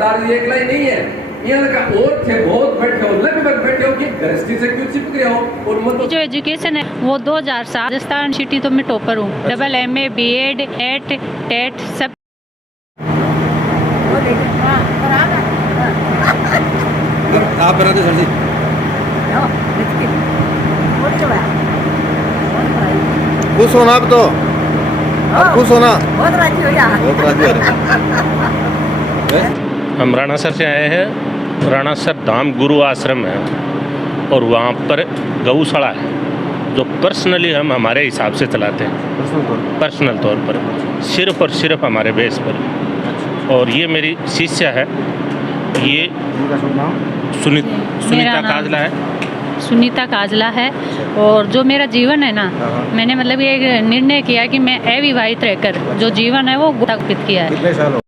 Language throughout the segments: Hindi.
सरदार जी एकला ही नहीं है, यहाँ का और थे बहुत बैठे हो, लगभग बैठे हो कि गृहस्थी से क्यों चिपक रहे हो। और मतलब जो एजुकेशन है वो 2007 राजस्थान सिटी तो मैं टॉपर हूँ, double MA BEd at TET सब। आप बनाते सर जी, खुश हो ना आप तो, आप खुश हो ना, बहुत राजी हो रहे। हम राणासर से आए हैं। राणासर धाम गुरु आश्रम है और वहाँ पर गौशाला है जो पर्सनली हम हमारे हिसाब से चलाते हैं, पर्सनल तौर पर, सिर्फ और सिर्फ हमारे बेस पर। और ये मेरी शिष्य है, ये सुनीता काजला है। सुनीता काजला है। और जो मेरा जीवन है ना, मैंने मतलब ये निर्णय किया कि मैं अविवाहित रहकर जो जीवन है वो स्थापित किया है। कितने साल हो?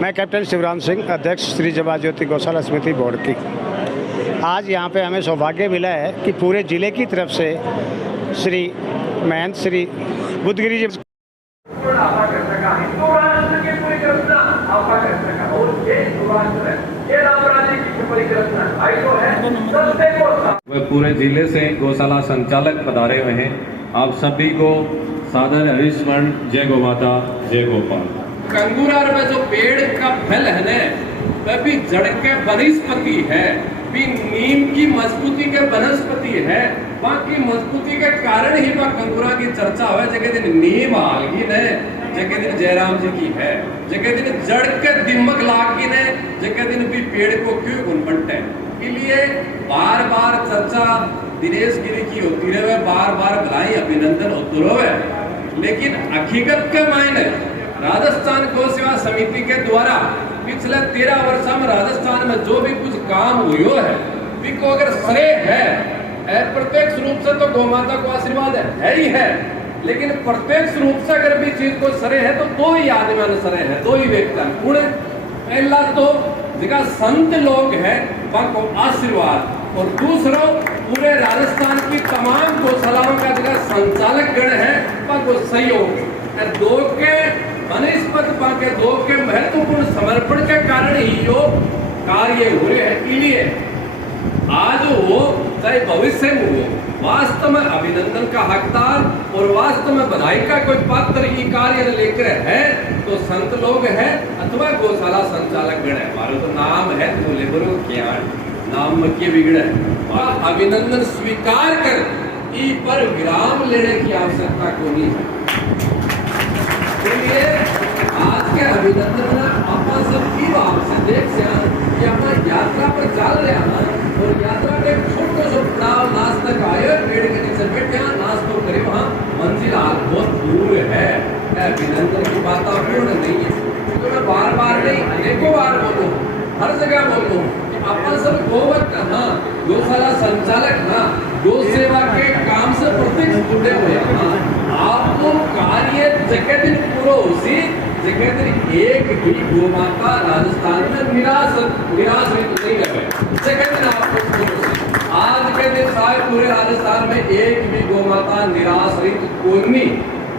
मैं कैप्टन शिवराम सिंह, अध्यक्ष श्री जवा ज्योति गौशाला समिति बोर्ड की। आज यहाँ पे हमें सौभाग्य मिला है कि पूरे ज़िले की तरफ से श्री महंत श्री बुद्धगिरी जी वह पूरे जिले से गौशाला संचालक पधारे हुए हैं। आप सभी को सादर हरिस्मरण, जय गौ माता, जय गोपाल। कंगूरार में जो पेड़ का फल है ना, वह भी जड़ के वनस्पति है, भी नीम की मजबूती के वनस्पति है। बाकी मजबूती के कारण ही वह कंगूरा की चर्चा हुआ। जगह दिन नीम हालगी ने, जगह दिन जयराम जी की है, जगह दिन जड़ के दिमक लाग की ने, जगह दिन भी पेड़ को क्यों गुण बनते लिए बार बार चर्चा दिनेश गिरी की होती रहे, बार बार बधाई अभिनंदन होते रहे। लेकिन हकीकत के मायने राजस्थान गौ सेवा समिति के द्वारा पिछले 13 वर्षों में राजस्थान में जो भी कुछ काम हुआ है, विको अगर श्रेय है प्रत्यक्ष रूप से तो गौ माता को आशीर्वाद है ही है, लेकिन प्रत्यक्ष रूप से अगर भी चीज को श्रेय है तो दो ही आदमी ने श्रेय है, दो ही व्यक्ति गुण। पहला तो जगह संत लोग हैं को आशीर्वाद, और दूसरा पूरे राजस्थान की तमाम गौशालाओं का जगह संचालक गण है को सहयोग। दो के वनस्पत के दो के महत्वपूर्ण समर्पण के कारण ही यो कार्य हो रहे हैं। इसलिए आज वो चाहे भविष्य में हो, वास्तव में अभिनंदन का हकदार और वास्तव में बधाई का कोई पात्र ये कार्य लेकर है तो संत लोग हैं अथवा गौशाला संचालक गण है। हमारा तो नाम है तो लेबरो क्या नाम के बिगड़ है। अभिनंदन स्वीकार कर ई पर विराम लेने की आवश्यकता को नहीं है। इसलिए आज के अभिनंदन अपना सबकी भाव से देख से कि अपना यात्रा पर चल रहे हैं और यात्रा के छोटे से पड़ाव नाच तक आए, पेड़ के नीचे बैठे नाच तो करे, वहाँ मंजिल हाल बहुत दूर है। अभिनंदन की बात पूर्ण नहीं है, तो मैं बार बार नहीं अनेकों बार बोलूँ, हर जगह बोलूँ कि अपन सब गोवक हाँ, गौशाला संचालक हाँ, गौ सेवा के काम से प्रत्यक्ष जुड़े हुए हाँ, आपको कार्य जगह दिन पूरा उसी जगह दिन एक भी गौ माता राजस्थान में निराश नहीं रहे। जगह दिन आपको आज के दिन शायद पूरे राजस्थान में एक भी गौ माता निराश रहित कोई नहीं।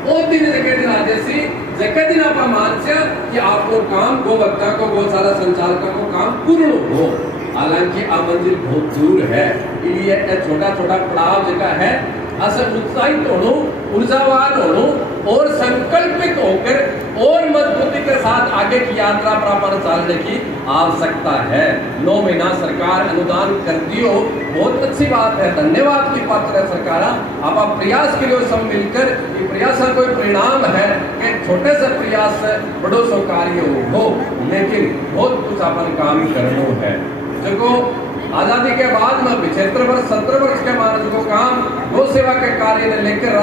वो दिन जगह दिन आदेशी जगह दिन आप मानसे कि आपको काम गोवक्ता को गौशाला संचालकों को काम पूर्ण हो। हालांकि अब मंजिल बहुत दूर है, इसलिए छोटा छोटा पड़ाव जगह है ऐसे उत्साहित होनो, ऊर्जावान होनो और संकल्पित होकर और मजबूती के साथ आगे की यात्रा पर चलने की आवश्यकता है। 9 महीना सरकार अनुदान करती हो, बहुत अच्छी बात है, धन्यवाद की पात्र है सरकार। आप प्रयास के लिए सब मिलकर ये प्रयास का कोई परिणाम है कि छोटे से प्रयास से बड़ो सो कार्य हो, लेकिन बहुत कुछ अपन काम करना है। देखो आजादी के बाद में 75 वर्ष 70 वर्ष के मानस को काम गौ सेवा के कार्य ने लेकर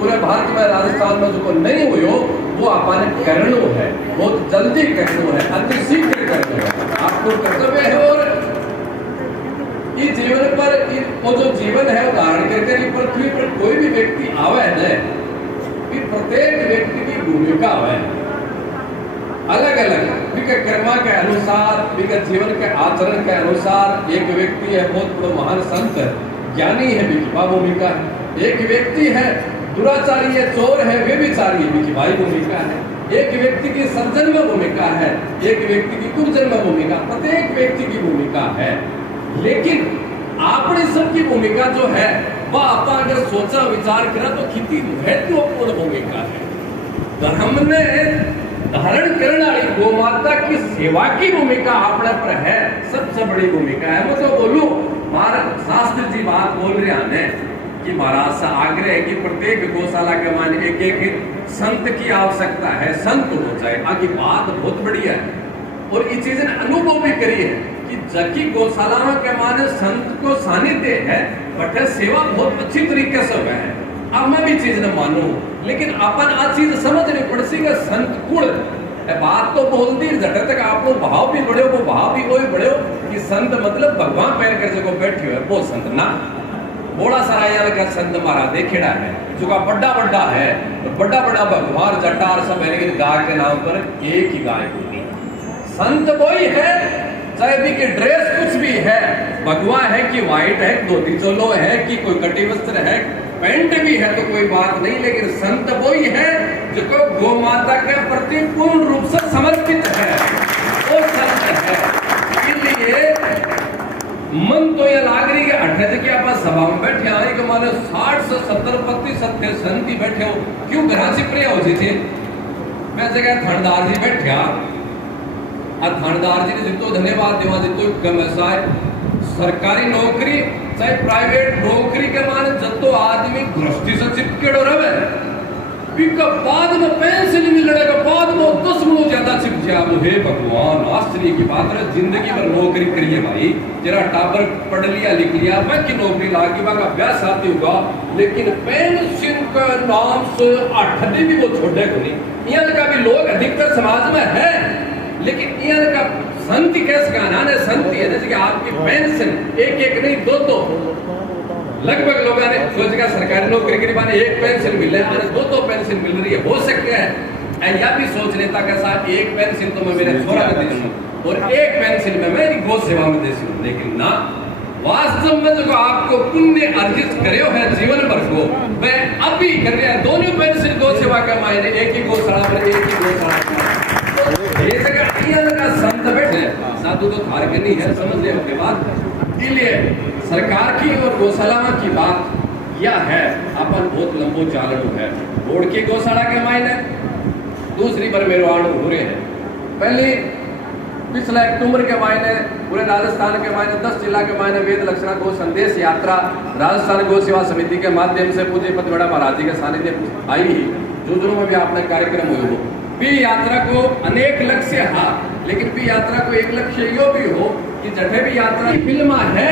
पूरे भारत में राजस्थान में जो नहीं हुई हो वो अपन करना है, बहुत जल्दी करना है, अति शीघ्र करना है, आपको कर्तव्य है। और इस जीवन पर वो जो जीवन है उदाहरण करके पृथ्वी पर कोई भी व्यक्ति आवे है कि प्रत्येक व्यक्ति की भूमिका है अलग अलग, विगत कर्मा के अनुसार, विगत जीवन के आचरण के अनुसार। एक व्यक्ति है बहुत बड़ा महान संत ज्ञानी है, विकी भूमिका है। एक व्यक्ति है दुराचारी है, चोर है, व्यभिचारी है, विकी भूमिका है। एक व्यक्ति की सज्जन्म भूमिका है, एक व्यक्ति की दुर्जन्म भूमिका, प्रत्येक व्यक्ति की भूमिका है। लेकिन अपनी सबकी भूमिका जो है वह आप अगर सोचा विचार करा तो कितनी महत्वपूर्ण भूमिका है। धर्म ने धारण करने वाली गौ माता की सेवा की भूमिका अपने पर है, सबसे बड़ी भूमिका है। मैं तो बोलूं महाराज शास्त्र जी बात बोल रहे हैं कि महाराज से आग्रह है कि प्रत्येक गौशाला के माने एक एक संत की आवश्यकता है, संत हो जाए। आगे बात बहुत बढ़िया है और ये चीज ने अनुभव भी करी है कि जबकि गौशालाओं के माने संत को सानिध्य है बट सेवा बहुत अच्छी तरीके से हुआ है। अब मैं भी चीज न मानू, लेकिन अपन आ चीज समझनी पड़सी का संत कुल बात तो बोल दी जट तक आप लोग भाव भी बढ़े, वो भाव भी वही बढ़े कि संत मतलब भगवान पैर कर जो बैठे हुए वो संत ना। बड़ा सारा का संत मारा देखेड़ा है जो का बड़ा बड़ा है, तो बड़ा बड़ा भगवान जटार सब है, लेकिन गाय के नाम पर एक ही गाय होगी। संत वही है चाहे भी कि ड्रेस कुछ भी है, भगवा है कि व्हाइट है, धोती चोलो है कि कोई कटी वस्त्र है, पैंट भी है तो कोई बात नहीं, लेकिन संत वही है जो गौ माता के प्रति पूर्ण रूप से समर्पित है, वो संत है। इसलिए मन तो ये लाग रही है 18 की आप सभा में बैठे आए कि माने 60 से 70% के संत ही बैठे हो, क्यों घर से प्रिय हो जी। मैं जगह थानेदार जी बैठा और थानेदार जी ने जितो धन्यवाद देवा जितो कमसाय सरकारी नौकरी चाहे प्राइवेट नौकरी के माने जतो आदमी दृष्टि से चिपकेड़ो रहे बिका बाद में पेंशन मिलने के बाद में 10 गुना ज्यादा चिप गया। हे भगवान आश्चर्य की बात है, जिंदगी भर नौकरी करिए भाई, जरा टाबर पढ़ लिया लिख लिया मैं की नौकरी लागी बागा ब्याह शादी होगा, लेकिन पेंशन के नाम से 8 दिन भी वो छोड़े को नहीं। यहाँ का भी लोग अधिकतर समाज में है, लेकिन यहाँ का संति कैसे गाना ने संति है जैसे कि आपकी पेंशन एक एक नहीं दो लगभग लोगों ने सोचेगा सरकारी नौकरी के लिए एक पेंशन मिले, दो पेंशन मिल रही है। हो सकता है या भी सोच लेता कि साहब एक पेंशन तो मैं मेरे छोरा में दे दूं और एक पेंशन में मैं गौ सेवा में दे दूं, लेकिन ना वास्तव में जो आपको पुण्य अर्जित करे है जीवन भर को मैं अभी कर रहा है। दोनों पेंशन गौ सेवा का मायने एक ही गौशाला में एक ही गौशाला का संत बैठे साधु तो थार के नहीं है, समझ ले के बाद। इसलिए सरकार की और गौशाला की बात यह है अपन बहुत लंबो चालू है। रोड की गौशाला के मायने दूसरी बार मेरे आड़ू हो रहे हैं। पहले पिछला अक्टूबर के मायने पूरे राजस्थान के मायने 10 जिला के मायने वेद लक्षणा गो संदेश यात्रा राजस्थान गौ सेवा समिति के माध्यम से पूज्य पतवड़ा महाराज जी के सानिध्य आई ही जो में भी आपने कार्यक्रम हुए हो। भी यात्रा को अनेक लक्ष्य है, लेकिन भी यात्रा को एक लक्ष्य यो भी हो कि जठे भी यात्रा की फिल्म है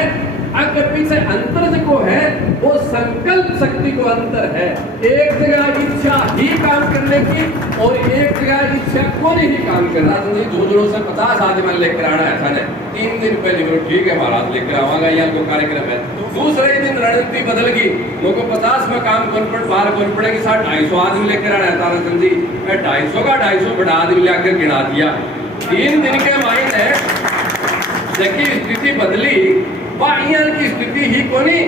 अगर पीछे अंतर जो है वो संकल्प शक्ति को अंतर है। एक जगह इच्छा ही काम करने की और एक जगह इच्छा को नहीं काम करना। जोजड़ों से 50 आदमी लेकर आना है थाने 3 दिन पहले ठीक है महाराज लेकर आवागा, यहाँ को कार्यक्रम है। दूसरे दिन रणनीति बदल गई, लोगों को 50 में काम कौन बाहर कौन पड़ेगी 250 आदमी लेकर आना है तारा सिंह जी, 250 का 250 बढ़ा आदमी लेकर गिना दिया। 3 दिन के मायने जबकि स्थिति बदली यहाँ की स्थिति ही कोनी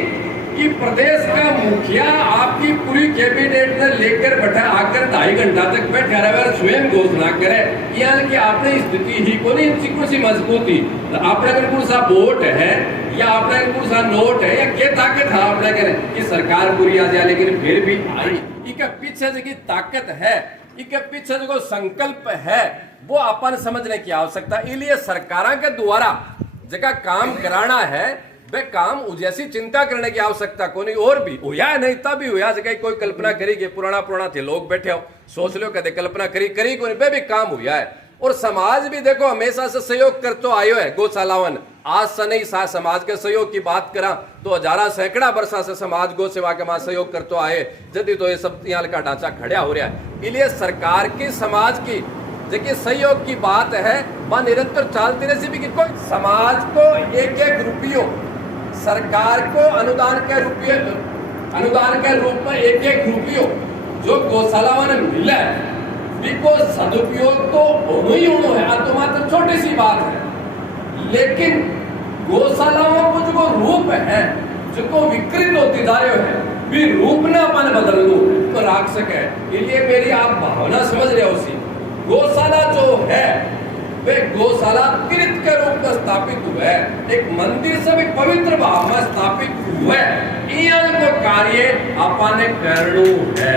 कि प्रदेश का मुखिया आपकी पूरी कैबिनेट ने लेकर बैठा आकर 2.5 घंटा तक बैठा रहे स्वयं घोषणा करे। यहाँ की आपने स्थिति ही कोनी सी मजबूती आपने बिल्कुल सा वोट है या आपने बिल्कुल सा नोट है या क्या ताकत है आपने करे कि सरकार पूरी आ जाए, लेकिन फिर भी आई इसके पीछे जो ताकत है इसके पीछे जो संकल्प है वो अपन समझने की आवश्यकता। इसलिए सरकारों के द्वारा जगह काम कराना है वे काम जैसी चिंता करने की आवश्यकता को नहीं। और भी होया नहीं तब भी होया जगह कोई कल्पना करेगी पुराना थे लोग बैठे हो सोच लो कदे कल्पना करी कोई वे भी काम हुआ है। और समाज भी देखो हमेशा से सहयोग कर तो आयो है गौशालावन, आज से नहीं सा समाज के सहयोग की बात करा तो हजारा सैकड़ा वर्षा से समाज गौ सेवा के मां सहयोग कर तो आए जदि तो ये सब यहाँ का ढांचा खड़ा हो रहा है। इसलिए सरकार की समाज की देखिए सहयोग की बात है वह निरंतर चलती रही भी कि कोई समाज को एक रुपयों सरकार को अनुदान के रूप में एक रुपयों जो गौशाला ने मिला है सदुपयोग तो ही होनो है तो मात्र छोटी सी बात है, लेकिन गौशालाओं को जो रूप है जो विकृत होती जा रहे है भी रूप ना अपन बदल दो तो राख सके। इसलिए मेरी आप भावना समझ रहे हो उसी गौशाला जो है वे गौशाला तीर्थ के रूप में स्थापित हुए, एक मंदिर से भी पवित्र भाव में स्थापित हुए। इन को कार्य अपन करनु है।